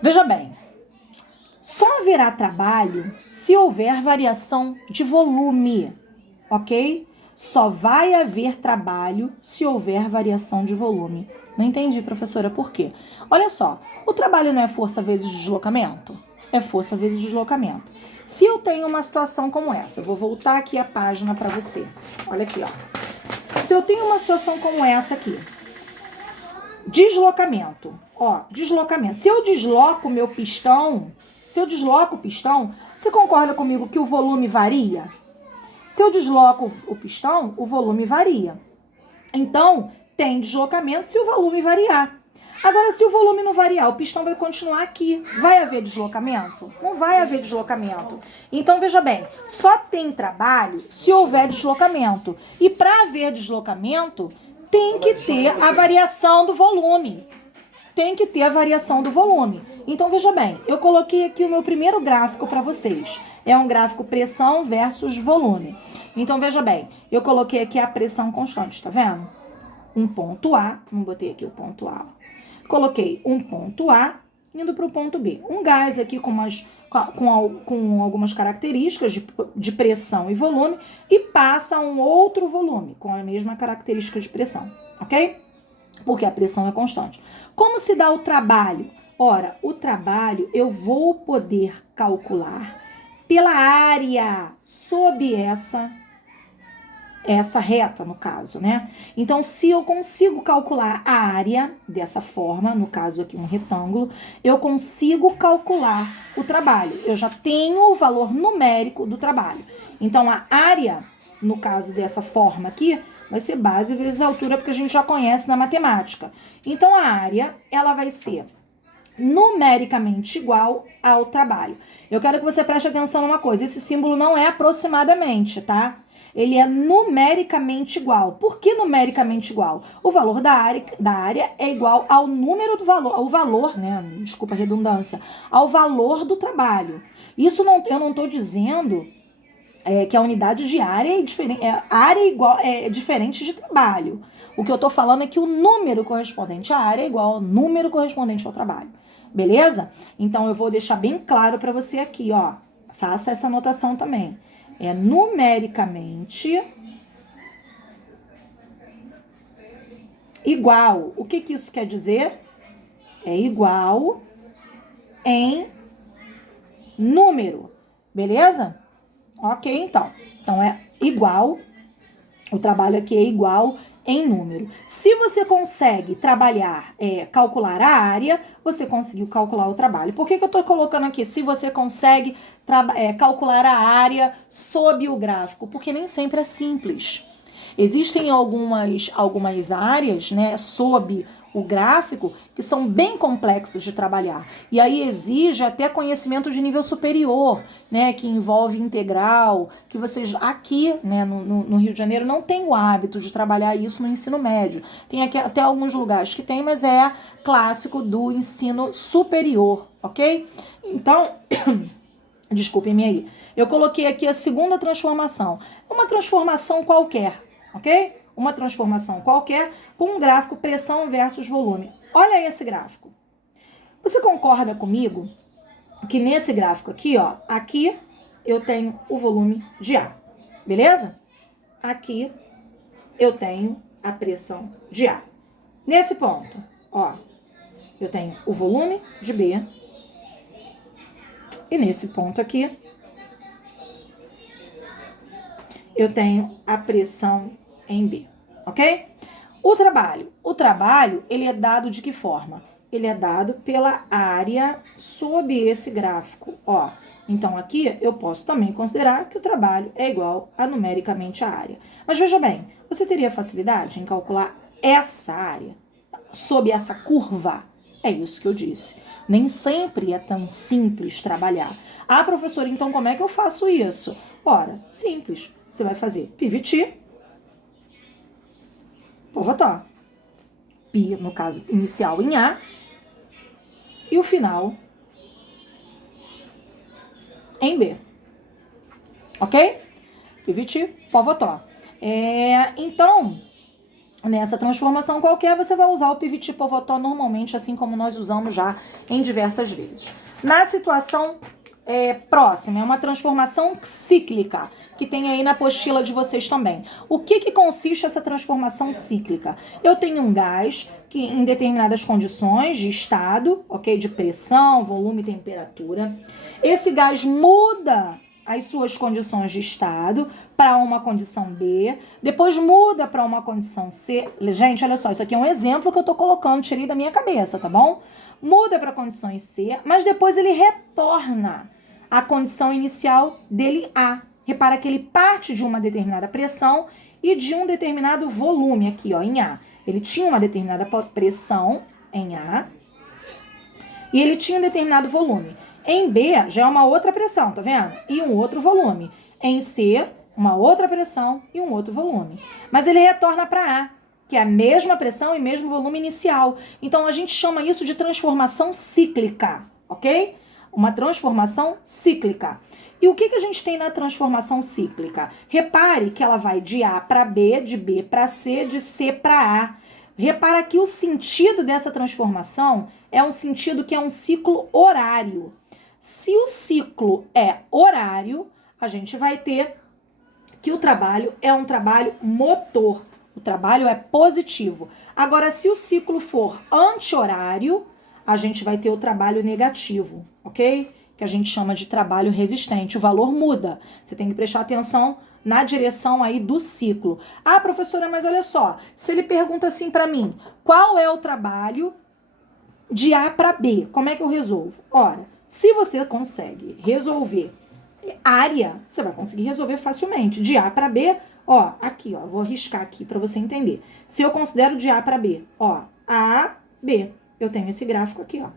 Veja bem, só haverá trabalho se houver variação de volume, ok? Só vai haver trabalho se houver variação de volume. Não entendi, professora, por quê? Olha só, o trabalho não é força vezes deslocamento? É força vezes deslocamento. Se eu tenho uma situação como essa, eu vou voltar aqui a página para você. Olha aqui, ó. Se eu tenho uma situação como essa aqui, deslocamento, ó, deslocamento. Se eu desloco o pistão, você concorda comigo que o volume varia? Se eu desloco o pistão, o volume varia. Então, tem deslocamento se o volume variar. Agora, se o volume não variar, o pistão vai continuar aqui. Vai haver deslocamento? Não vai haver deslocamento. Então, veja bem, só tem trabalho se houver deslocamento. E para haver deslocamento, tem que ter a variação do volume. Tem que ter a variação do volume. Então, veja bem, eu coloquei aqui o meu primeiro gráfico para vocês. É um gráfico pressão versus volume. Então, veja bem, eu coloquei aqui a pressão constante, tá vendo? Um ponto A, não botei aqui o ponto A. Coloquei um ponto A indo para o ponto B. Um gás aqui com algumas características de pressão e volume e passa um outro volume com a mesma característica de pressão, ok? Porque a pressão é constante. Como se dá o trabalho? Ora, o trabalho eu vou poder calcular pela área sob essa reta, no caso, né? Então, se eu consigo calcular a área dessa forma, no caso aqui um retângulo, eu consigo calcular o trabalho. Eu já tenho o valor numérico do trabalho. Então, a área, no caso dessa forma aqui, vai ser base vezes altura, porque a gente já conhece na matemática. Então, a área, ela vai ser numericamente igual ao trabalho. Eu quero que você preste atenção numa coisa, esse símbolo não é aproximadamente, tá? Ele é numericamente igual. Por que numericamente igual? O valor da área é igual ao número do valor, ao valor, né? Desculpa a redundância, ao valor do trabalho. Isso não, eu não estou dizendo que a unidade de área é diferente, área igual, é diferente de trabalho. O que eu estou falando é que o número correspondente à área é igual ao número correspondente ao trabalho. Beleza? Então eu vou deixar bem claro para você aqui, ó. Faça essa anotação também. É numericamente igual. O que isso quer dizer? É igual em número. Beleza? Ok, então. Então é igual. O trabalho aqui é igual em número. Se você consegue trabalhar, calcular a área, você conseguiu calcular o trabalho. Por que eu estou colocando aqui? Se você consegue calcular a área sob o gráfico? Porque nem sempre é simples. Existem algumas áreas, né, sob o gráfico, que são bem complexos de trabalhar. E aí exige até conhecimento de nível superior, né, que envolve integral, que vocês aqui, né, no Rio de Janeiro não tem o hábito de trabalhar isso no ensino médio. Tem aqui até alguns lugares que tem, mas é clássico do ensino superior, ok? Então, desculpem-me aí. Eu coloquei aqui a segunda transformação. Uma transformação qualquer, ok? Uma transformação qualquer com um gráfico pressão versus volume. Olha esse gráfico. Você concorda comigo que nesse gráfico aqui, ó, aqui eu tenho o volume de ar, beleza? Aqui eu tenho a pressão de ar. Nesse ponto, ó, eu tenho o volume de B e nesse ponto aqui eu tenho a pressão em B, ok? O trabalho, ele é dado de que forma? Ele é dado pela área sob esse gráfico, ó. Então, aqui eu posso também considerar que o trabalho é igual a numericamente a área. Mas veja bem, você teria facilidade em calcular essa área sob essa curva? É isso que eu disse. Nem sempre é tão simples trabalhar. Ah, professora, então como é que eu faço isso? Ora, simples. Você vai fazer pivot, pivotó. Pi, no caso, inicial em A, e o final em B. Ok? Pivot, pivotó. Então, nessa transformação qualquer, você vai usar o pivot pivotó normalmente, assim como nós usamos já em diversas vezes. Na situação próxima, é uma transformação cíclica, que tem aí na apostila de vocês também. O que consiste essa transformação cíclica? Eu tenho um gás que em determinadas condições de estado, ok? De pressão, volume e temperatura. Esse gás muda as suas condições de estado para uma condição B, depois muda para uma condição C. Gente, olha só, isso aqui é um exemplo que eu tô colocando, tirei da minha cabeça, tá bom? Muda para condições C, mas depois ele retorna à condição inicial dele A. Repara que ele parte de uma determinada pressão e de um determinado volume aqui, ó, em A. Ele tinha uma determinada pressão em A e ele tinha um determinado volume. Em B, já é uma outra pressão, tá vendo? E um outro volume. Em C, uma outra pressão e um outro volume. Mas ele retorna para A, que é a mesma pressão e mesmo volume inicial. Então, a gente chama isso de transformação cíclica, ok? Uma transformação cíclica. E o que a gente tem na transformação cíclica? Repare que ela vai de A para B, de B para C, de C para A. Repara que o sentido dessa transformação é um sentido que é um ciclo horário. Se o ciclo é horário, a gente vai ter que o trabalho é um trabalho motor. O trabalho é positivo. Agora, se o ciclo for anti-horário, a gente vai ter o trabalho negativo, ok? Que a gente chama de trabalho resistente. O valor muda. Você tem que prestar atenção na direção aí do ciclo. Ah, professora, mas olha só. Se ele pergunta assim para mim, qual é o trabalho de A para B? Como é que eu resolvo? Ora, se você consegue resolver área, você vai conseguir resolver facilmente. De A para B, ó, aqui, ó, vou riscar aqui para você entender. Se eu considero de A para B, ó, A, B, eu tenho esse gráfico aqui, ó.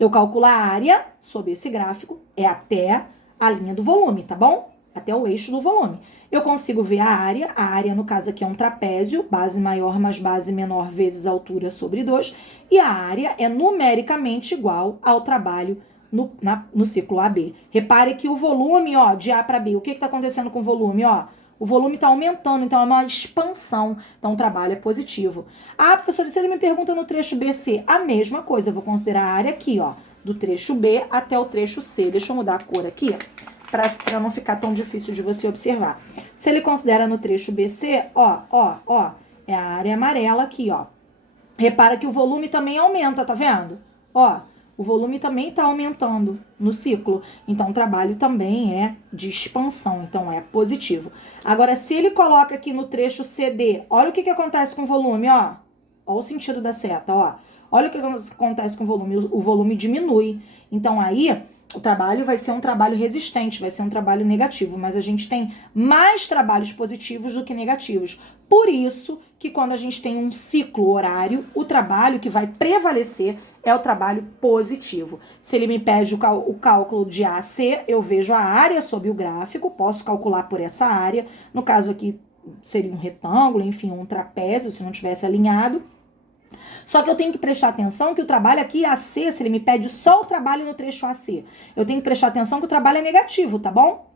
Eu calculo a área sob esse gráfico, é até a linha do volume, tá bom? Até o eixo do volume. Eu consigo ver a área no caso aqui é um trapézio, base maior mais base menor vezes altura sobre 2, e a área é numericamente igual ao trabalho no ciclo AB. Repare que o volume, ó, de A para B, o que está acontecendo com o volume, ó? O volume está aumentando, então é uma expansão. Então o trabalho é positivo. Ah, professora, se ele me pergunta no trecho BC, a mesma coisa. Eu vou considerar a área aqui, ó, do trecho B até o trecho C. Deixa eu mudar a cor aqui, para não ficar tão difícil de você observar. Se ele considera no trecho BC, ó, é a área amarela aqui, ó. Repara que o volume também aumenta, tá vendo? Ó, o volume também está aumentando no ciclo. Então, o trabalho também é de expansão. Então, é positivo. Agora, se ele coloca aqui no trecho CD, olha o que acontece com o volume, ó. Ó o sentido da seta, ó. Olha o que acontece com o volume. O volume diminui. Então, aí, o trabalho vai ser um trabalho resistente, vai ser um trabalho negativo. Mas a gente tem mais trabalhos positivos do que negativos. Por isso que quando a gente tem um ciclo horário, o trabalho que vai prevalecer é o trabalho positivo. Se ele me pede o cálculo de A a C, eu vejo a área sob o gráfico, posso calcular por essa área. No caso aqui seria um retângulo, enfim, um trapézio, se não tivesse alinhado. Só que eu tenho que prestar atenção que o trabalho aqui AC, se ele me pede só o trabalho no trecho AC, eu tenho que prestar atenção que o trabalho é negativo, tá bom?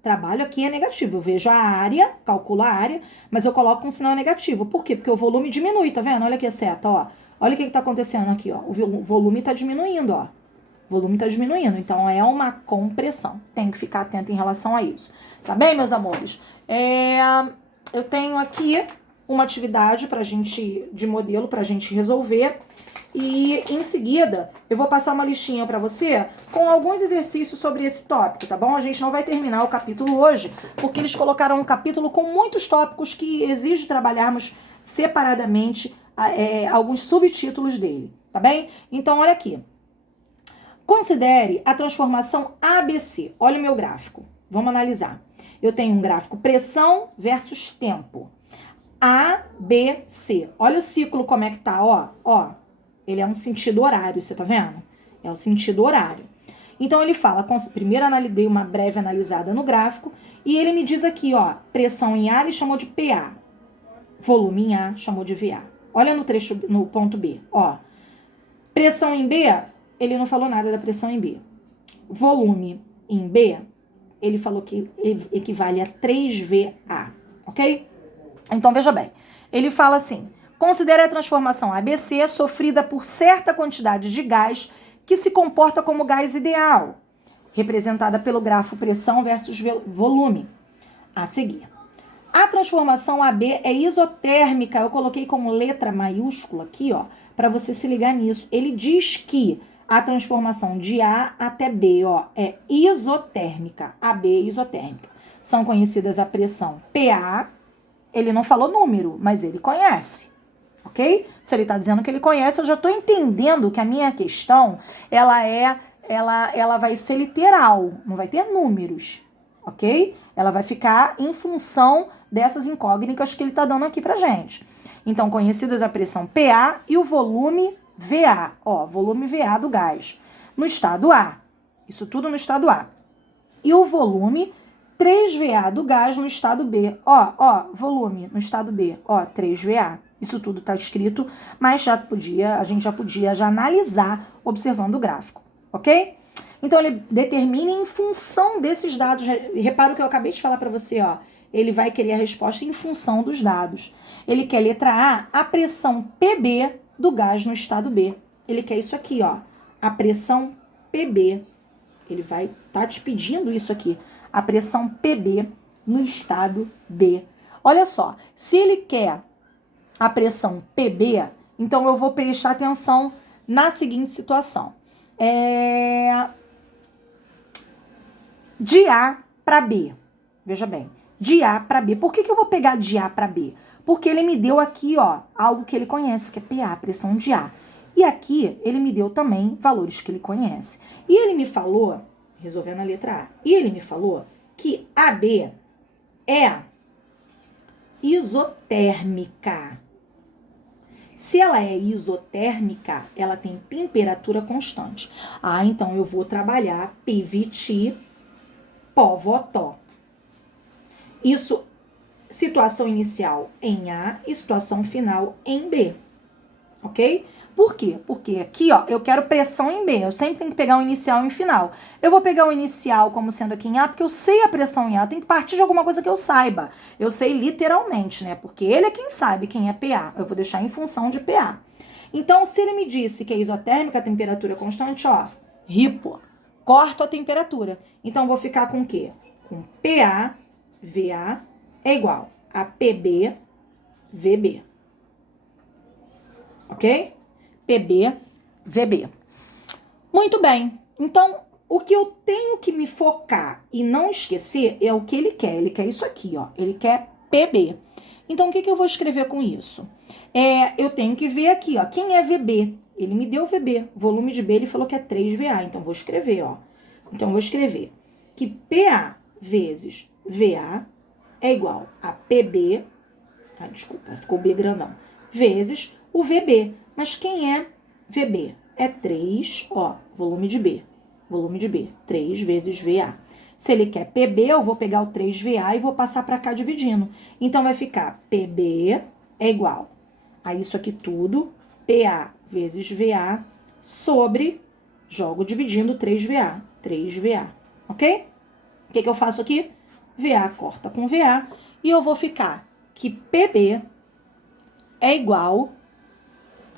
Trabalho aqui é negativo. Eu vejo a área, calculo a área, mas eu coloco um sinal negativo. Por quê? Porque o volume diminui, tá vendo? Olha aqui a seta, ó. Olha o que tá acontecendo aqui, ó. O volume tá diminuindo, ó. O volume tá diminuindo, então é uma compressão. Tem que ficar atento em relação a isso. Tá bem, meus amores? Eu tenho aqui uma atividade de modelo pra gente resolver. E em seguida, eu vou passar uma listinha para você com alguns exercícios sobre esse tópico, tá bom? A gente não vai terminar o capítulo hoje, porque eles colocaram um capítulo com muitos tópicos que exige trabalharmos separadamente alguns subtítulos dele, tá bem? Então, olha aqui. Considere a transformação ABC. Olha o meu gráfico. Vamos analisar. Eu tenho um gráfico pressão versus tempo. A, B, C. Olha o ciclo como é que tá, ó. Ele é um sentido horário, você tá vendo? É o sentido horário. Então, ele fala, primeiro dei uma breve analisada no gráfico, e ele me diz aqui, ó, pressão em A ele chamou de PA, volume em A chamou de VA. Olha no ponto B, ó. Pressão em B, ele não falou nada da pressão em B. Volume em B, ele falou que equivale a 3VA, ok? Então, veja bem. Ele fala assim: considere a transformação ABC sofrida por certa quantidade de gás que se comporta como gás ideal, representada pelo grafo pressão versus volume. A seguir. A transformação AB é isotérmica. Eu coloquei como letra maiúscula aqui, ó, para você se ligar nisso. Ele diz que a transformação de A até B, ó, é isotérmica. AB é isotérmica. São conhecidas a pressão PA. Ele não falou número, mas ele conhece. Ok? Se ele está dizendo que ele conhece, eu já estou entendendo que a minha questão, ela vai ser literal, não vai ter números, ok? Ela vai ficar em função dessas incógnitas que ele está dando aqui pra gente. Então, conhecidas a pressão PA e o volume VA, ó, volume VA do gás, no estado A. Isso tudo no estado A. E o volume 3VA do gás no estado B. Ó, volume no estado B, ó, 3VA. Isso tudo está escrito, mas a gente já podia analisar observando o gráfico, ok? Então, ele determina em função desses dados. Repara o que eu acabei de falar para você, ó. Ele vai querer a resposta em função dos dados. Ele quer, letra A pressão PB do gás no estado B. Ele quer isso aqui, ó. A pressão PB. Ele vai estar te pedindo isso aqui. A pressão PB no estado B. Olha só, se ele quer a pressão PB, então eu vou prestar atenção na seguinte situação. De A para B. Veja bem, de A para B. Por que eu vou pegar de A para B? Porque ele me deu aqui, ó, algo que ele conhece, que é PA, pressão de A. E aqui ele me deu também valores que ele conhece. E ele me falou, resolvendo a letra A, e ele me falou que AB é isotérmica. Se ela é isotérmica, ela tem temperatura constante. Ah, então eu vou trabalhar PVT Povotó. Isso, situação inicial em A e situação final em B. Ok? Por quê? Porque aqui, ó, eu quero pressão em B. Eu sempre tenho que pegar o inicial e o final. Eu vou pegar o inicial como sendo aqui em A, porque eu sei a pressão em A. Eu tenho que partir de alguma coisa que eu saiba. Eu sei literalmente, né? Porque ele é quem sabe quem é PA. Eu vou deixar em função de PA. Então, se ele me disse que é isotérmica, a temperatura constante, ó, ripo. Corto a temperatura. Então, vou ficar com o quê? Com PA, VA é igual a PB, VB. Ok? PB, VB. Muito bem. Então, o que eu tenho que me focar e não esquecer é o que ele quer. Ele quer isso aqui, ó. Ele quer PB. Então, o que eu vou escrever com isso? Eu tenho que ver aqui, ó. Quem é VB? Ele me deu VB. Volume de B, ele falou que é 3VA. Então, vou escrever, ó. Então, eu vou escrever que PA vezes VA é igual a PB, desculpa, ficou B grandão, vezes o VB. Mas quem é VB? É 3, ó, volume de B, 3 vezes VA. Se ele quer PB, eu vou pegar o 3VA e vou passar para cá dividindo. Então, vai ficar PB é igual a isso aqui tudo, PA vezes VA, sobre, jogo dividindo 3VA, ok? O que eu faço aqui? VA corta com VA, e eu vou ficar que PB é igual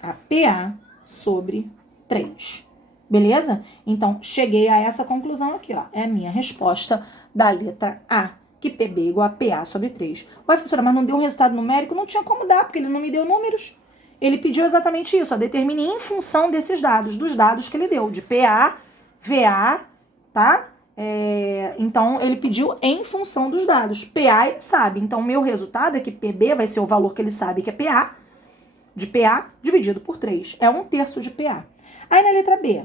a PA sobre 3. Beleza? Então, cheguei a essa conclusão aqui, ó. É a minha resposta da letra A, que PB é igual a PA sobre 3. Ué, professora, mas não deu um resultado numérico? Não tinha como dar, porque ele não me deu números. Ele pediu exatamente isso, ó. Determine em função desses dados, dos dados que ele deu, de PA, VA, tá? Então, ele pediu em função dos dados. PA ele sabe. Então, o meu resultado é que PB vai ser o valor que ele sabe que é PA, de PA dividido por 3. É 1/3 de PA. Aí, na letra B,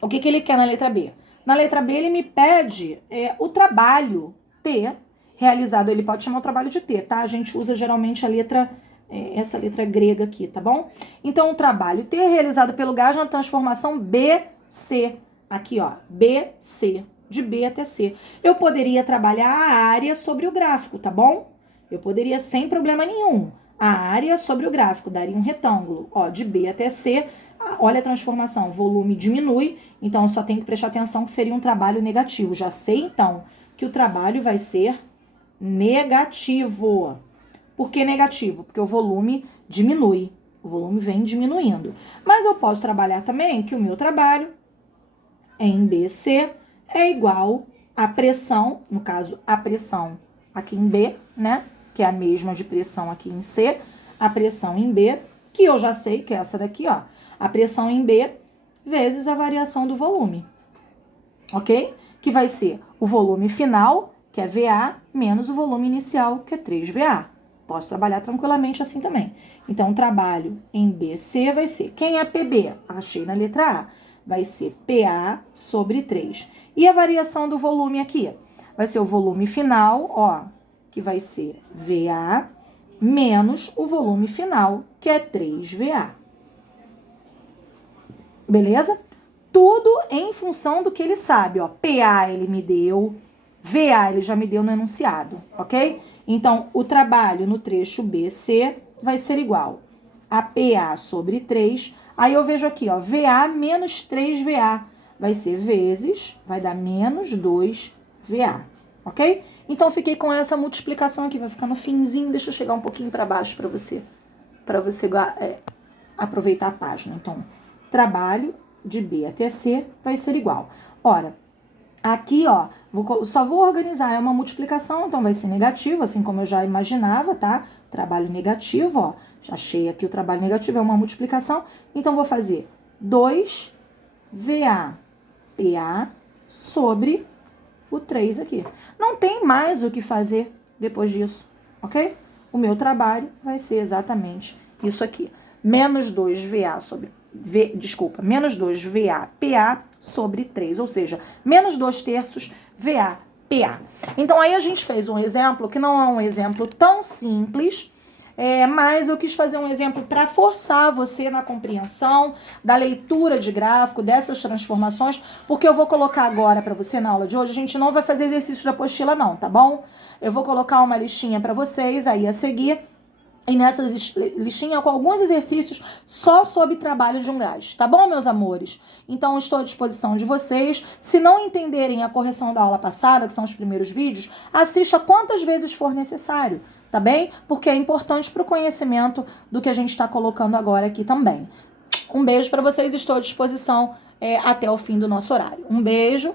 o que ele quer na letra B? Na letra B, ele me pede o trabalho T realizado. Ele pode chamar o trabalho de T, tá? A gente usa geralmente a letra, essa letra grega aqui, tá bom? Então, o trabalho T realizado pelo gás na transformação BC. Aqui, ó, BC, de B até C. Eu poderia trabalhar a área sobre o gráfico, tá bom? Eu poderia sem problema nenhum. A área sobre o gráfico daria um retângulo, ó, de B até C. Olha a transformação, volume diminui, então eu só tenho que prestar atenção que seria um trabalho negativo. Já sei, então, que o trabalho vai ser negativo. Por que negativo? Porque o volume diminui. O volume vem diminuindo. Mas eu posso trabalhar também que o meu trabalho em BC é igual à pressão, no caso, a pressão aqui em B, né? Que é a mesma de pressão aqui em C, a pressão em B, que eu já sei que é essa daqui, ó. A pressão em B vezes a variação do volume, ok? Que vai ser o volume final, que é VA, menos o volume inicial, que é 3VA. Posso trabalhar tranquilamente assim também. Então, o trabalho em BC vai ser, quem é PB? Achei na letra A. Vai ser PA sobre 3. E a variação do volume aqui? Vai ser o volume final, ó, que vai ser VA, menos o volume final, que é 3VA. Beleza? Tudo em função do que ele sabe, ó. PA ele me deu, VA ele já me deu no enunciado, ok? Então, o trabalho no trecho BC vai ser igual a PA sobre 3. Aí eu vejo aqui, ó, VA menos 3VA vai ser vezes, vai dar menos 2VA, ok? Então, fiquei com essa multiplicação aqui, vai ficar no finzinho. Deixa eu chegar um pouquinho para baixo para você aproveitar a página. Então, trabalho de B até C vai ser igual. Ora, aqui, ó, só vou organizar, é uma multiplicação, então vai ser negativo, assim como eu já imaginava, tá? Trabalho negativo, ó, já achei aqui o trabalho negativo, é uma multiplicação, então vou fazer 2VA PA sobre o 3 aqui. Não tem mais o que fazer depois disso, ok? O meu trabalho vai ser exatamente isso aqui. Menos 2VA sobre... menos 2VA PA sobre 3, ou seja, menos 2/3 VA PA. Então, aí a gente fez um exemplo que não é um exemplo tão simples, mas eu quis fazer um exemplo para forçar você na compreensão da leitura de gráfico, dessas transformações, porque eu vou colocar agora para você na aula de hoje, a gente não vai fazer exercício de apostila não, tá bom? Eu vou colocar uma listinha para vocês aí a seguir, e nessa listinha com alguns exercícios só sobre trabalho de um gás, tá bom, meus amores? Então, estou à disposição de vocês. Se não entenderem a correção da aula passada, que são os primeiros vídeos, assista quantas vezes for necessário, tá bem? Porque é importante para o conhecimento do que a gente está colocando agora aqui também. Um beijo para vocês, estou à disposição até o fim do nosso horário. Um beijo.